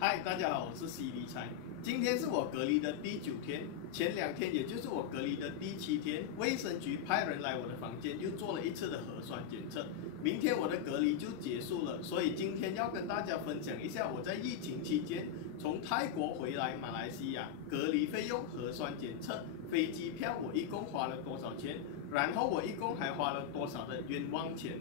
嗨，大家好，我是西理财。今天是我隔离的第9天，前2天也就是我隔离的第7天，卫生局派人来我的房间又做了一次的核酸检测。明天我的隔离就结束了，所以今天要跟大家分享一下我在疫情期间从泰国回来马来西亚隔离费用、核酸检测、飞机票，我一共花了多少钱，然后我一共还花了多少的冤枉钱。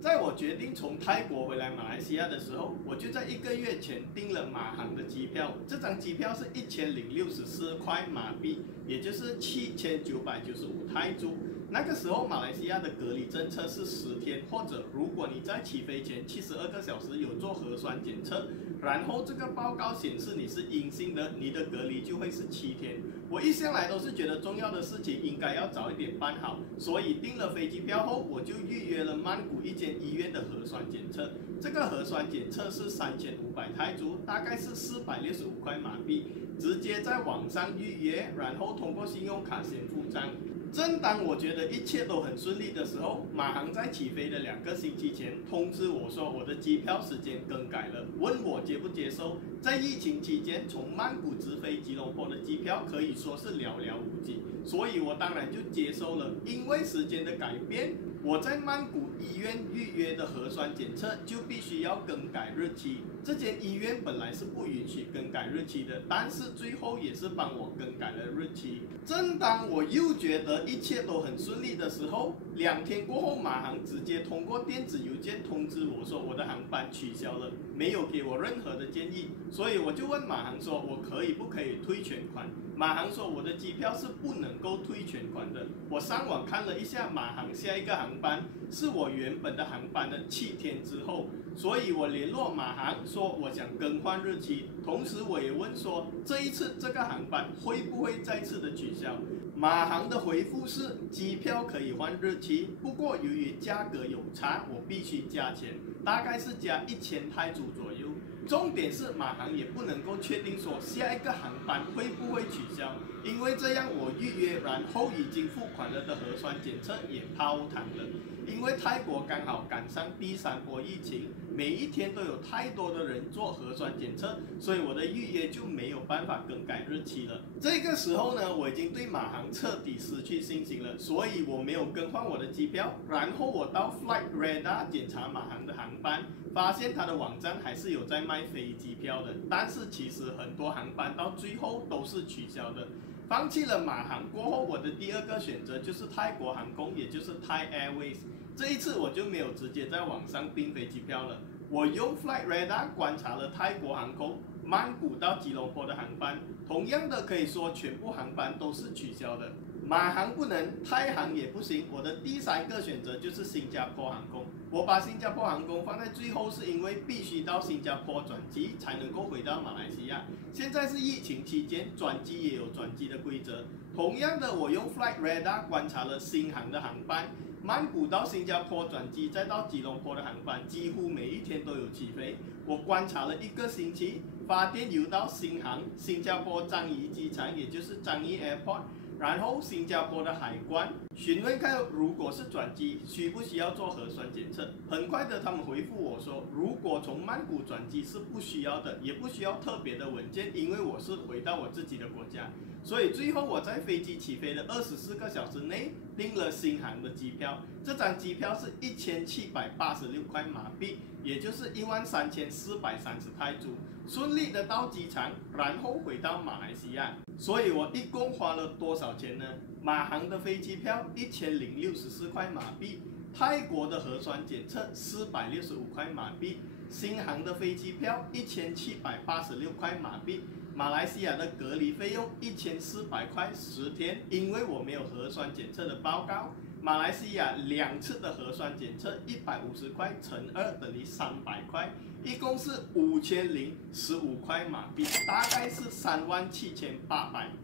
在我决定从泰国回来马来西亚的时候，我就在1个月前订了马航的机票。这张机票是1064块马币，也就是7995泰铢。那个时候马来西亚的隔离政策是10天，或者如果你在起飞前72个小时有做核酸检测，然后这个报告显示你是阴性的，你的隔离就会是7天。我一向来都是觉得重要的事情应该要早一点办好，所以订了飞机票后，我就预约了曼谷一间医院的核酸检测。这个核酸检测是3500泰铢，大概是465块马币，直接在网上预约，然后通过信用卡先付账。正当我觉得一切都很顺利的时候，马航在起飞的2个星期前通知我说我的机票时间更改了，问我接不接受。在疫情期间，从曼谷直飞吉隆坡的机票可以说是寥寥无几，所以我当然就接受了。因为时间的改变，我在曼谷医院预约的核酸检测就必须要更改日期。这间医院本来是不允许更改日期的，但是最后也是帮我更改了日期。正当我又觉得一切都很顺利的时候，2天过后，马航直接通过电子邮件通知我说我的航班取消了，没有给我任何的建议。所以我就问马航说，我可以不可以退全款？马航说我的机票是不能够退全款的。我上网看了一下，马航下一个航班是我原本的航班的7天之后，所以我联络马航说我想更换日期，同时我也问说这一次这个航班会不会再次的取消。马航的回复是机票可以换日期，不过由于价格有差，我必须加钱，大概是加1000泰铢左右。重点是马航也不能够确定说下一个航班会不会取消，因为这样我预约然后已经付款了的核酸检测也泡汤了。因为泰国刚好赶上第3波疫情，每一天都有太多的人做核酸检测，所以我的预约就没有办法更改日期了。这个时候呢，我已经对马航彻底失去信心了，所以我没有更换我的机票。然后我到 Flight Radar 检查马航的航班，发现它的网站还是有在卖飞机票的，但是其实很多航班到最后都是取消的。放弃了马航过后，我的第2个选择就是泰国航空，也就是 Thai Airways。这一次我就没有直接在网上订飞机票了，我用 Flight Radar 观察了泰国航空曼谷到吉隆坡的航班，同样的可以说全部航班都是取消的。马航不能，泰航也不行，我的第3个选择就是新加坡航空。我把新加坡航空放在最后，是因为必须到新加坡转机才能够回到马来西亚。现在是疫情期间，转机也有转机的规则。同样的，我用 Flight Radar 观察了新航的航班，曼谷到新加坡转机再到吉隆坡的航班，几乎每一天都有起飞。我观察了1个星期，发电邮到新航新加坡樟宜机场，也就是樟宜 Airport。然后新加坡的海关询问看，如果是转机，需不需要做核酸检测？很快的，他们回复我说，如果从曼谷转机是不需要的，也不需要特别的文件，因为我是回到我自己的国家。所以最后我在飞机起飞的24个小时内订了新航的机票，这张机票是1786块马币，也就是13430泰铢，顺利的到机场，然后回到马来西亚。所以我一共花了多少钱呢？马航的飞机票1064块马币，泰国的核酸检测465块马币，新航的飞机票1786块马币。马来西亚的隔离费用1400块10天，因为我没有核酸检测的报告。马来西亚2次的核酸检测150块乘2等于300块，一共是5015块马币，大概是37800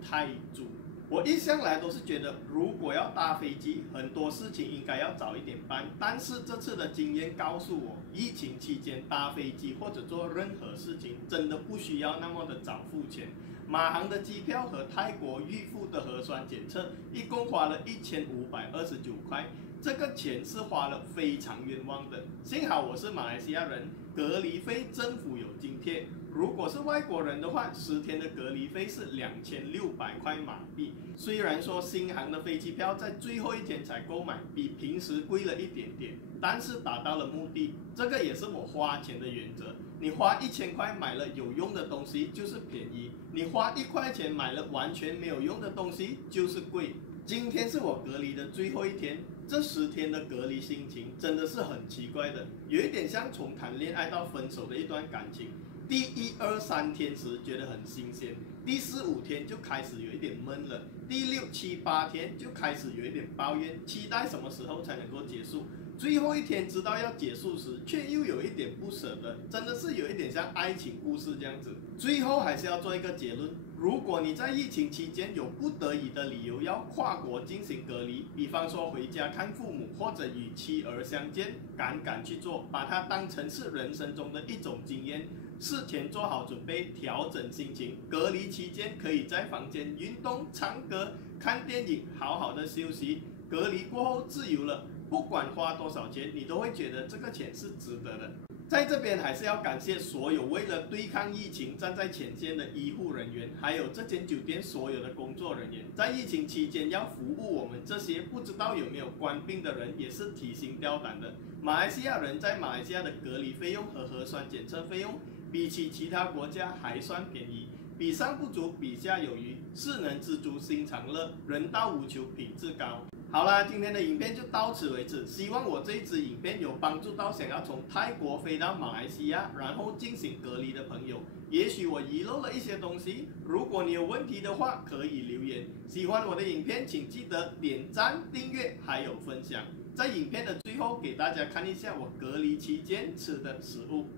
泰铢。我一向来都是觉得，如果要搭飞机，很多事情应该要早一点办。但是这次的经验告诉我，疫情期间搭飞机或者做任何事情，真的不需要那么的早付钱。马航的机票和泰国预付的核酸检测，一共花了1529块。这个钱是花了非常冤枉的。幸好我是马来西亚人，隔离费政府有津贴。如果是外国人的话，10天的隔离费是2600块马币。虽然说新航的飞机票在最后一天才购买，比平时贵了一点点，但是达到了目的。这个也是我花钱的原则。你花1000块买了有用的东西就是便宜，你花1块钱买了完全没有用的东西就是贵。今天是我隔离的最后一天，这10天的隔离心情真的是很奇怪的，有一点像从谈恋爱到分手的一段感情。第1、2、3天时觉得很新鲜，第4、5天就开始有一点闷了，第6、7、8天就开始有一点抱怨，期待什么时候才能够结束。最后一天知道要结束时，却又有一点不舍得，真的是有一点像爱情故事这样子。最后还是要做一个结论，如果你在疫情期间有不得已的理由要跨国进行隔离，比方说回家看父母或者与妻儿相见，敢去做，把它当成是人生中的一种经验。事前做好准备，调整心情。隔离期间可以在房间运动、唱歌、看电影，好好的休息。隔离过后自由了，不管花多少钱，你都会觉得这个钱是值得的。在这边还是要感谢所有为了对抗疫情站在前线的医护人员，还有这间酒店所有的工作人员，在疫情期间要服务我们这些不知道有没有官病的人，也是提心吊胆的。马来西亚人在马来西亚的隔离费用和核酸检测费用，比起其他国家还算便宜，比上不足，比下有余，是能知足心常乐，人道无求，品质高。好啦，今天的影片就到此为止。希望我这一支影片有帮助到想要从泰国飞到马来西亚，然后进行隔离的朋友。也许我遗漏了一些东西，如果你有问题的话，可以留言。喜欢我的影片，请记得点赞、订阅还有分享。在影片的最后，给大家看一下我隔离期间吃的食物。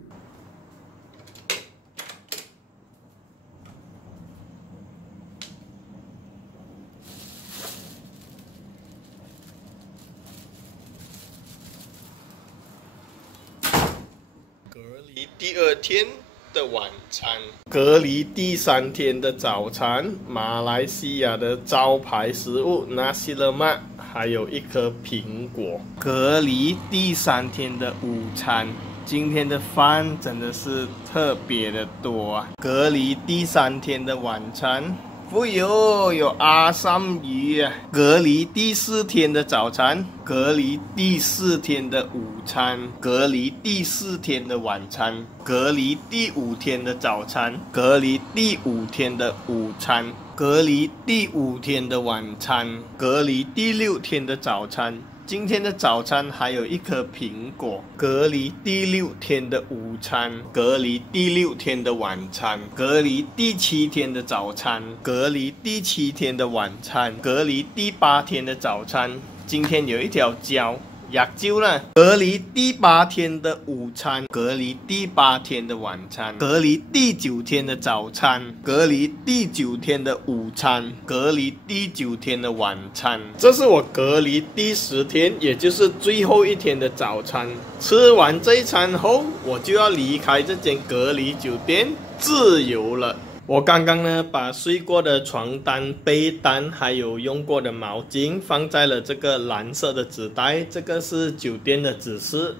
隔离第2天的晚餐，隔离第3天的早餐，马来西亚的招牌食物nasi lemak，还有一颗苹果。隔离第3天的午餐，今天的饭真的是特别的多啊。隔离第3天的晚餐，有阿三鱼啊。隔离第4天的早餐，隔离第4天的午餐，隔离第4天的晚餐，隔离第5天的早餐，隔离第5天的午餐，隔离第5天的晚餐，隔离第6天的早餐。今天的早餐还有一颗苹果。隔离第6天的午餐，隔离第6天的晚餐，隔离第7天的早餐，隔离第7天的晚餐，隔离第8天的早餐。今天有一条蕉。亚洲呢？隔离第8天的午餐，隔离第8天的晚餐，隔离第9天的早餐，隔离第9天的午餐，隔离第9天的晚餐。这是我隔离第10天，也就是最后一天的早餐。吃完这一餐后，我就要离开这间隔离酒店，自由了。我刚刚呢，把睡过的床单、被单，还有用过的毛巾放在了这个蓝色的纸袋，这个是酒店的指示。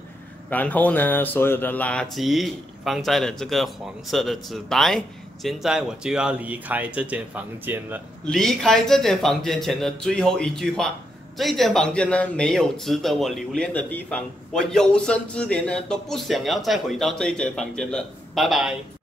然后呢，所有的垃圾放在了这个黄色的纸袋。现在我就要离开这间房间了。离开这间房间前的最后一句话，这间房间呢，没有值得我留恋的地方。我有生之年呢，都不想要再回到这间房间了。拜拜。